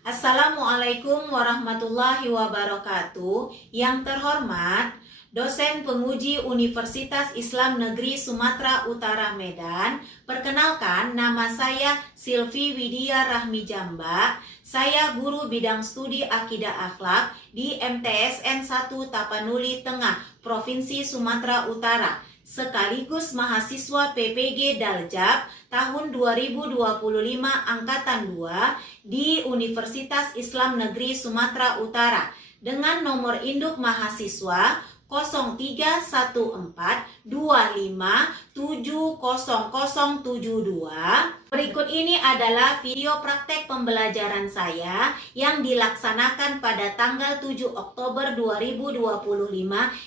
Assalamualaikum warahmatullahi wabarakatuh. Yang terhormat, dosen penguji Universitas Islam Negeri Sumatera Utara Medan. Perkenalkan, nama saya Silvi Widya Rahmi Jamba. Saya guru bidang studi Akidah Akhlak di MTSN 1 Tapanuli Tengah, Provinsi Sumatera Utara, sekaligus mahasiswa PPG Daljab tahun 2025 angkatan 2 di Universitas Islam Negeri Sumatera Utara dengan nomor induk mahasiswa 031425700072. Berikut ini adalah video praktek pembelajaran saya yang dilaksanakan pada tanggal 7 Oktober 2025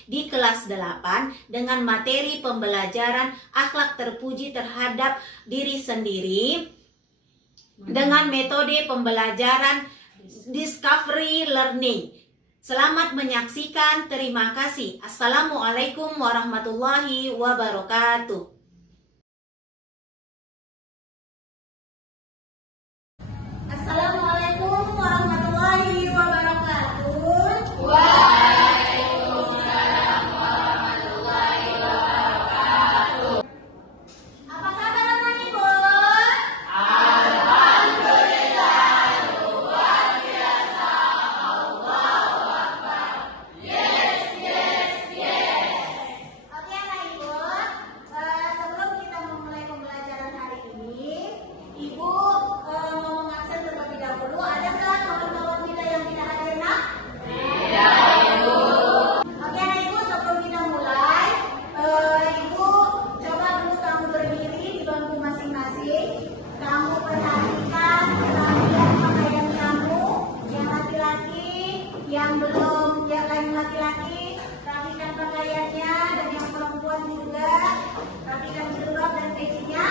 di kelas 8 dengan materi pembelajaran akhlak terpuji terhadap diri sendiri dengan metode pembelajaran discovery learning. Selamat menyaksikan, terima kasih. Assalamualaikum warahmatullahi wabarakatuh. Assalamualaikum warahmatullahi wabarakatuh. Waalaikumsalam warahmatullahi wabarakatuh. Apa kabar teman Ibu? Alhamdulillah, luar biasa. Allahu Akbar. Yes, yes, yes. Oke anak Ibu, sebelum kita memulai pembelajaran hari ini, Ibu mau mengabsen terlebih dahulu. Adakah kawan-kawan kita yang tidak hadir, Nak? Tidak, Ibu. Oke anak Ibu, sebelum kita mulai, Ibu coba dulu kamu berdiri di bangku masing-masing. Kamu perhatikan pakaian kamu, yang laki-laki, yang belum, yang laki-laki, rapikan pakaiannya, dan yang perempuan juga, rapikan jilbab dan pecinya.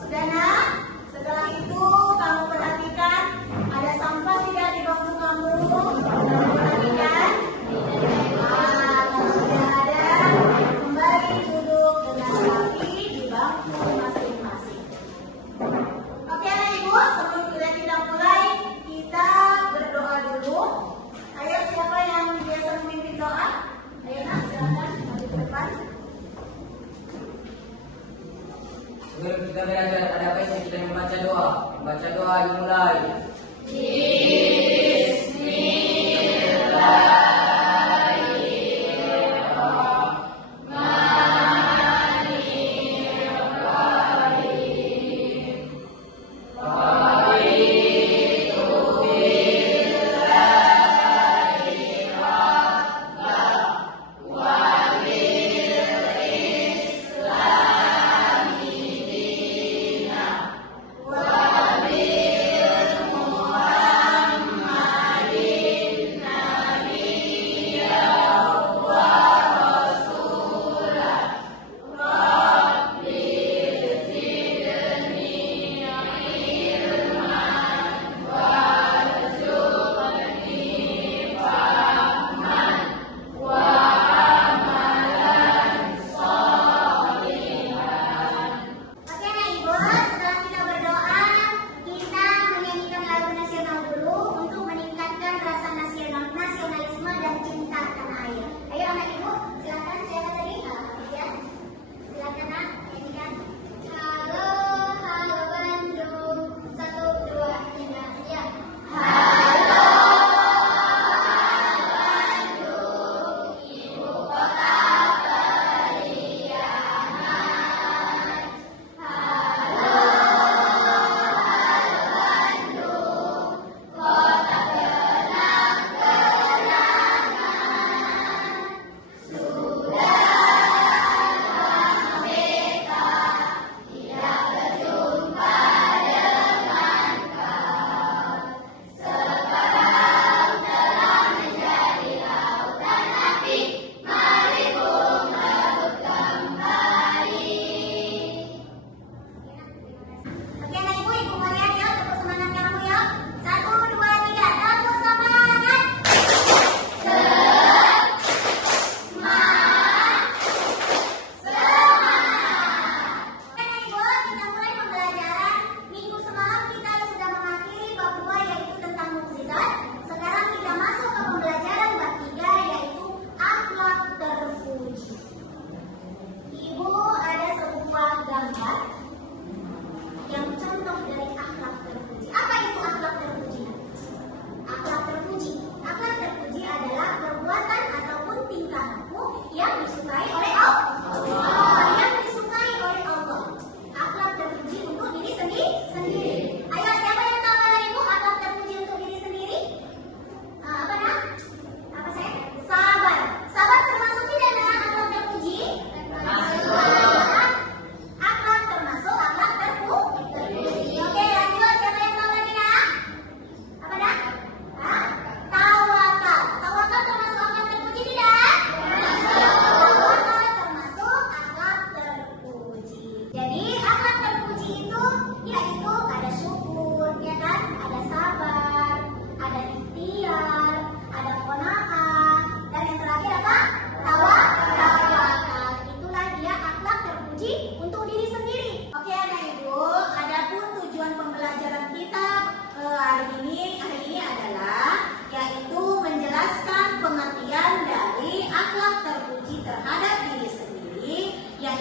Sudah, Nak? Setelah itu kamu perhatikan ada sampah tidak di bangku kamu. Kamu perhatikan. Kalau sudah ada, kembali duduk dengan rapi di bangku masing-masing. Oke anak Ibu, sebelum kita mulai, kita berdoa dulu. Ayo, siapa yang biasa memimpin doa? Ayo Nak, silakan maju ke depan. Sebelum kita belajar, ada baiknya kita membaca doa. Membaca doa dimulai.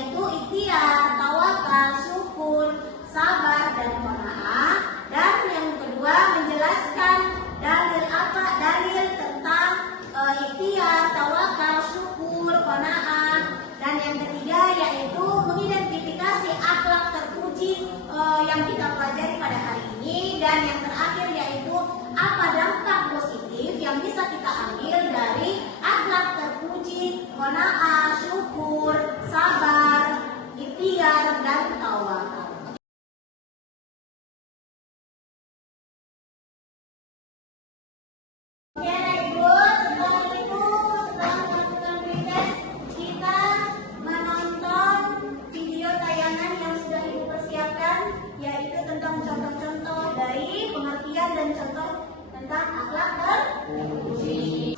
yaitu ikhtiar, tawakal, syukur, sabar, dan qanaah. Dan yang kedua menjelaskan dalil tentang ikhtiar, tawakal, syukur, qanaah. Dan yang ketiga yaitu mengidentifikasi akhlak terpuji yang kita pelajari pada hari ini. Dan yang terakhir yaitu apa dampak positif yang bisa kita ambil dari akhlak terpuji, qanaah, syukur, sabar, ikhtiar, dan tawakal. Oke, Ibu, setelah melakukan pretest, kita menonton video tayangan yang sudah Ibu persiapkan, yaitu tentang contoh-contoh dari pengertian dan contoh tentang akhlak terpuji.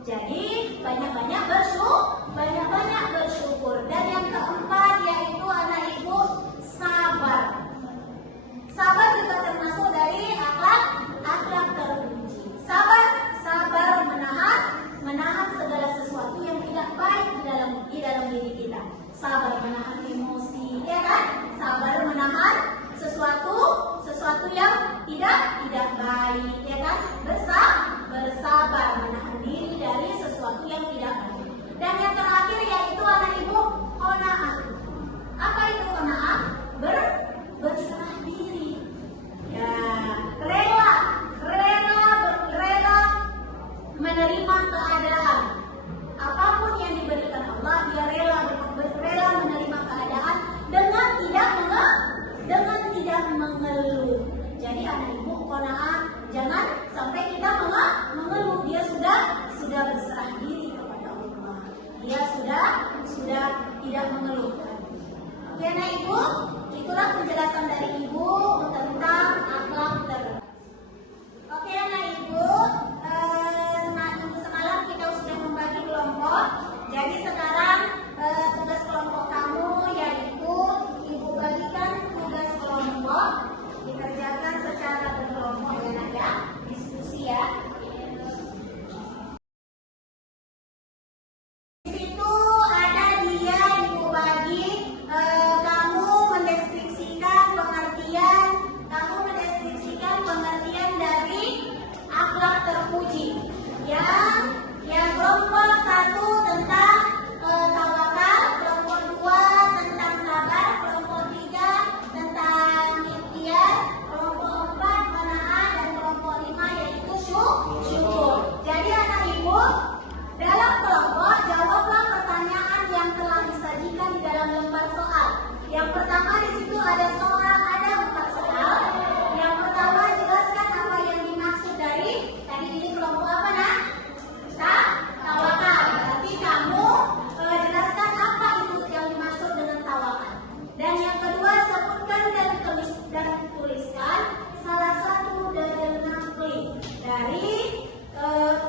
Jadi banyak-banyak bersyukur. Dan yang keempat yaitu anak ibu sabar. Sabar juga termasuk dari akhlak terpuji. Sabar menahan segala sesuatu yang tidak baik di dalam diri kita. Sabar menahan emosi, ya kan? Sabar menahan sesuatu yang tidak baik, ya kan? Bersabar menahan diri dari sesuatu yang tidak baik. Oke, nah Ibu, itulah penjelasan dari Ibu tentang akhlak terbaik. Oke, nah Ibu, semalam kita sudah membagi kelompok. Jadi sekarang tugas kelompok kamu yaitu Ibu bagikan tugas kelompok dikerjakan secara berkelompok ya Nak ya, diskusi ya. Di situ ada dia Ibu bagi kamu mendeskripsikan pengertian dari akhlak terpuji. Yang kelompok 1 tentang tawakal, kelompok 2 tentang sabar, kelompok 3 tentang ikhtiar, kelompok 4 qanaah, dan kelompok 5 yaitu syukur. Jadi anak Ibu, dalam kelompok jawablah pertanyaan yang telah disajikan di dalam lembar soal. Yang pertama di situ ada 4 soal. Yang pertama jelaskan apa yang dimaksud dari tadi ini kelompok apa Nak? Tawakal. Berarti kamu jelaskan apa itu yang dimaksud dengan tawakal. Dan yang kedua sebutkan dan tuliskan salah satu dari 6 klik dari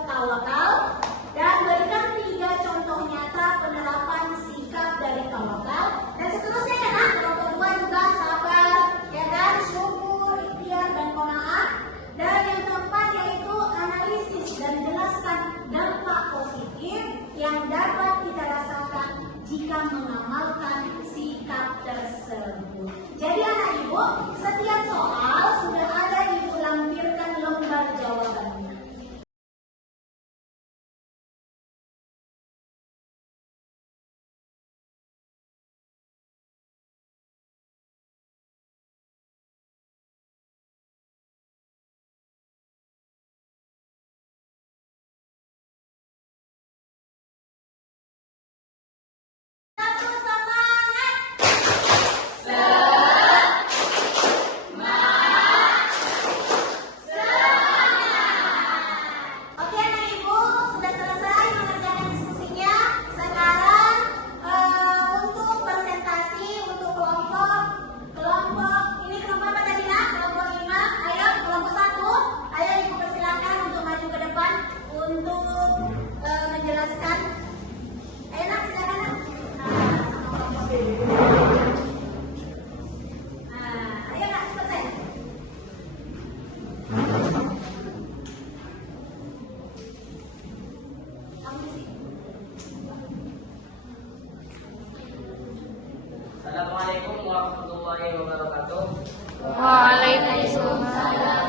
tawakal dan berikan 3 contoh nyata penerapan sikap dari tawakal. Dan seterusnya kan Nak, kelompok 2 juga sabar, ya kan, syukur, ikhtiar, dan qanaah. Dan yang keempat yaitu analisis dan jelaskan dampak positif yang dapat kita rasakan jika mengamalkan sikap tersebut. Jadi anak Ibu, setiap soal sudah ada Ibu lampirkan lembar jawabannya. Assalamualaikum warahmatullahi wabarakatuh. Waalaikumsalam.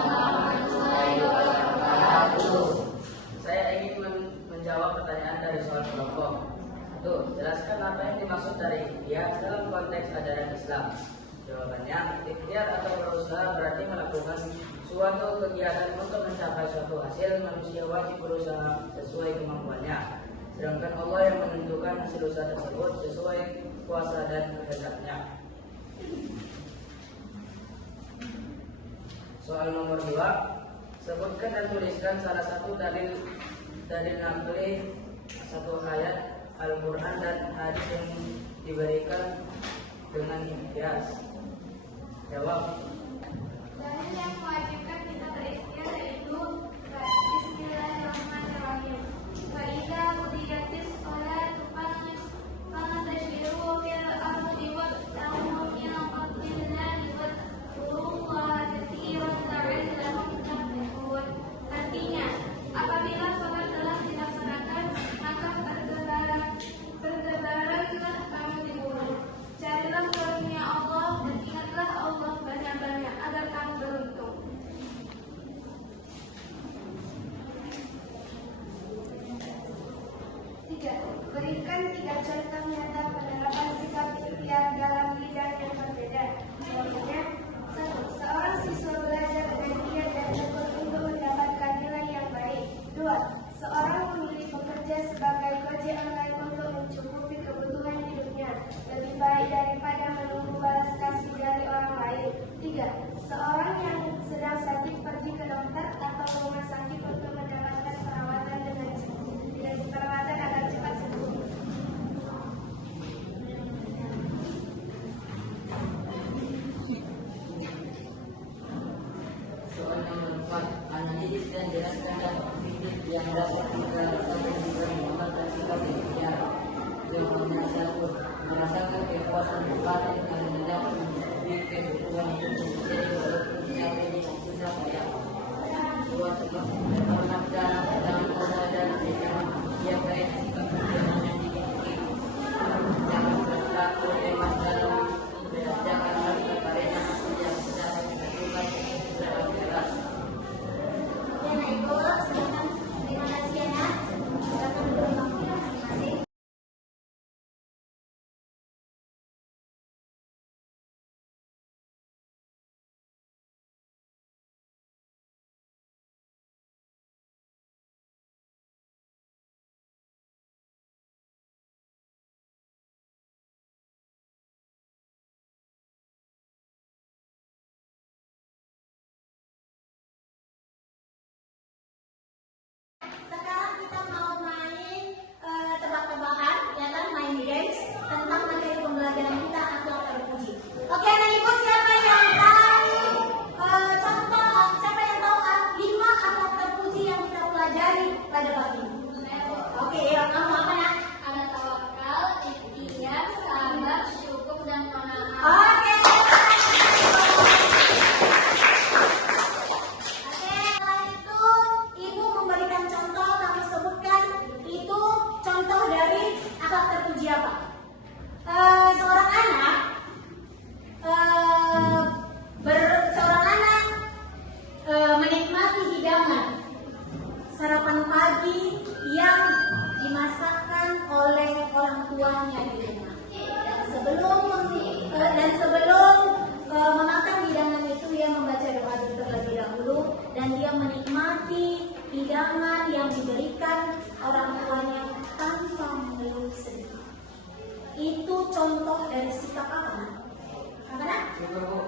Saya ingin menjawab pertanyaan dari soal kelompok. 1. Jelaskan apa yang dimaksud dari ikhtiar dalam konteks ajaran Islam. Jawabannya, ikhtiar atau berusaha berarti melakukan suatu kegiatan untuk mencapai suatu hasil. Manusia wajib berusaha sesuai kemampuannya. Sedangkan Allah yang menentukan hasil usaha tersebut sesuai kuasa dan kehendaknya. Soal nomor 2, sebutkan dan tuliskan salah satu dalil nakli satu ayat Al-Quran dan hadis yang diberikan dengan kias. Jawab. Dalil yang mewajibkan kita berikhtiar yaitu Bismillahirrahmanirrahim. Wa idza qudiyatis sholatu fantashiru fil ardi wabtaghu min fadlillahi wadhkurullaha katsiran la'allakum tuflihun. Artinya, apabila sholat telah dilaksanakan, maka bertebaranlah kamu di bumi. Carilah karunia Allah dan ingatlah Allah banyak-banyak agar kamu beruntung. 3. Berikan 3 contoh nyata penerapan sikap ikhtiar dalam bidang yang berbeda. Contohnya, 1. Seorang siswa belajar dengan giat dan tekun untuk mendapatkan nilai yang baik. 2. Seorang memilih bekerja sebagai ojek online untuk mencukupi kebutuhan hidupnya, lebih baik daripada menunggu balas kasih dari orang lain. 3. Seorang yang sedang sakit pergi ke dokter atau ke rumah sakit untuk mendapatkan perawatan agar cepat sembuh. berdasarkan keharusan yang diberi amal dan sikap ikhtiar. Jawabannya satu, merasakan kepuasan batin dan hendak menjadi kebutuhan untuk menjadi walaupun capek dan susah payah. Dua, terhormat dalam Allah dan sejarah yang baik sikap perjalanan yang dimiliki. Jangan berlaku hemat dalam jangan melakukan karena yang sudah dilakukan secara keras. Ya, nah Ibu, silakan. Terima kasih ya, Nak. Silakan duduk di bangkunya masing-masing. Sekarang kita mau main tebak-tebakan, ya kan, main games tentang materi pembelajaran kita akhlak terpuji. Oke, nah Ibu, siapa yang tahu contoh, siapa yang tahu 5 akhlak terpuji yang kita pelajari pada pagi ini? Oke, ya, kamu apa ya? Ada tawakal, ikhtiar, sabar, syukur, dan qanaah. Oke. Oke, setelah itu Ibu memberikan contoh, kami sebutkan itu contoh dari akhlak terpuji apa? Seorang anak menikmati hidangan sarapan pagi yang dimasakkan oleh orang tuanya di rumah. Dan sebelum memakan hidangan itu, dia membaca doa terlebih dahulu dan dia menikmati hidangan yang diberikan orang tuanya tanpa mengeluh sedikit. Itu contoh dari sikap apa? Apa nak?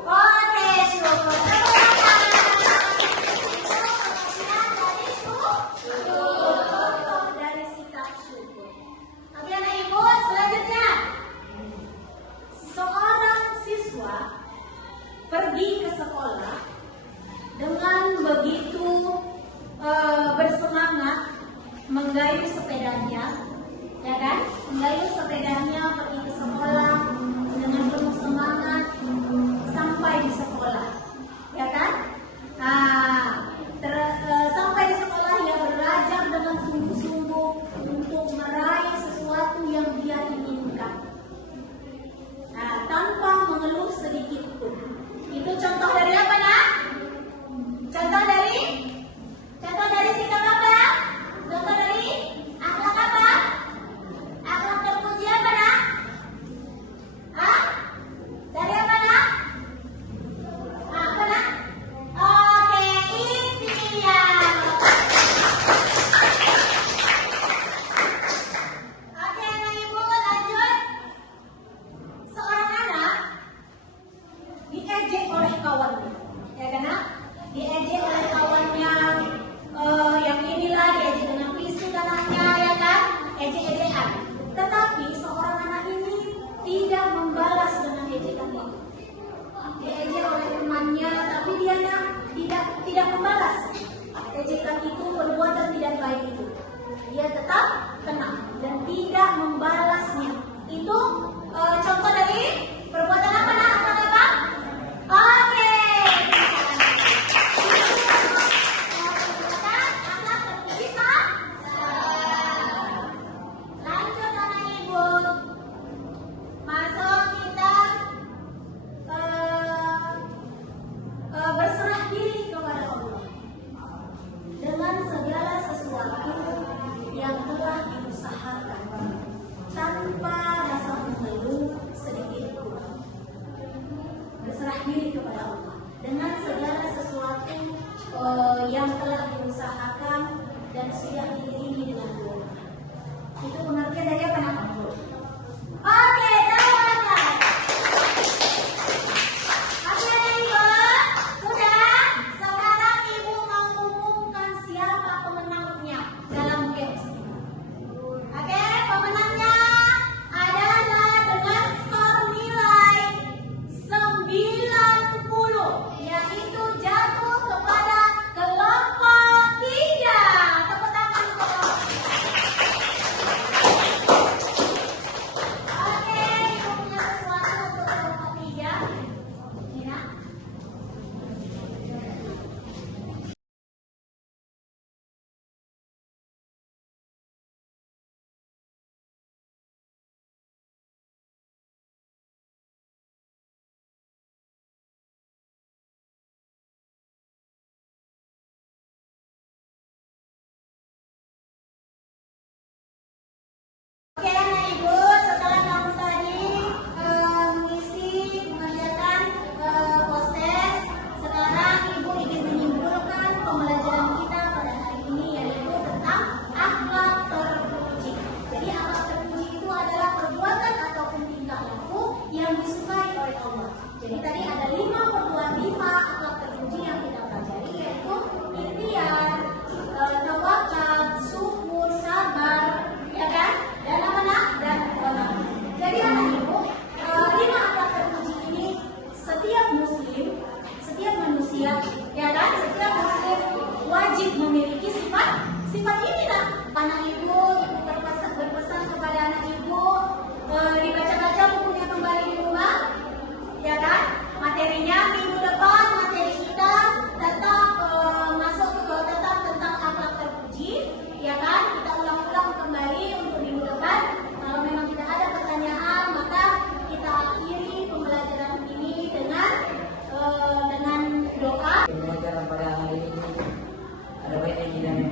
Oke, syukur. Contoh dari sikap syukur. Oke, anak Ibu, selanjutnya seorang siswa pergi ke sekolah dengan begitu bersemangat menggayuh sepedanya, ya kan? Menggayuh sepedanya pergi ke sekolah dengan penuh semangat sampai di sekolah, ya kan? Sampai di sekolah ia belajar dengan sungguh-sungguh untuk meraih sesuatu yang dia inginkan. Tanpa mengeluh sedikit pun. Itu contoh dari apa, Nak? Contoh dari sikap apa? Contoh dari akhlak apa? Akhlak terpuji apa, Nak? Dari apa, Nak? Apa, Nak? Oke, ikhtiar. Oke, nah Ibu, lanjut. Seorang anak diejek oleh kawannya, ya kan, Nak? Diejek oleh kawannya, yang inilah diejek dengan pisau tangannya, ya kan? Ejek-ejekan. Tetapi seorang anak ini tidak membalas dengan ejekan itu. Diejek oleh temannya, tapi dia tidak membalas ejekan itu, perbuatan tidak baik itu. Dia tetap tenang dan tidak membalasnya. Itu contoh dari perbuatan apa, Nak? Apa? Oke. Akhlak terpuji sabar. Lanjut, anak Ibu. Masuk kita berserah diri kepada Allah dengan segala sesuatu yang telah diusahakan.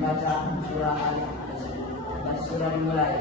membaca surah Al-Azm. Dan surah dimulai.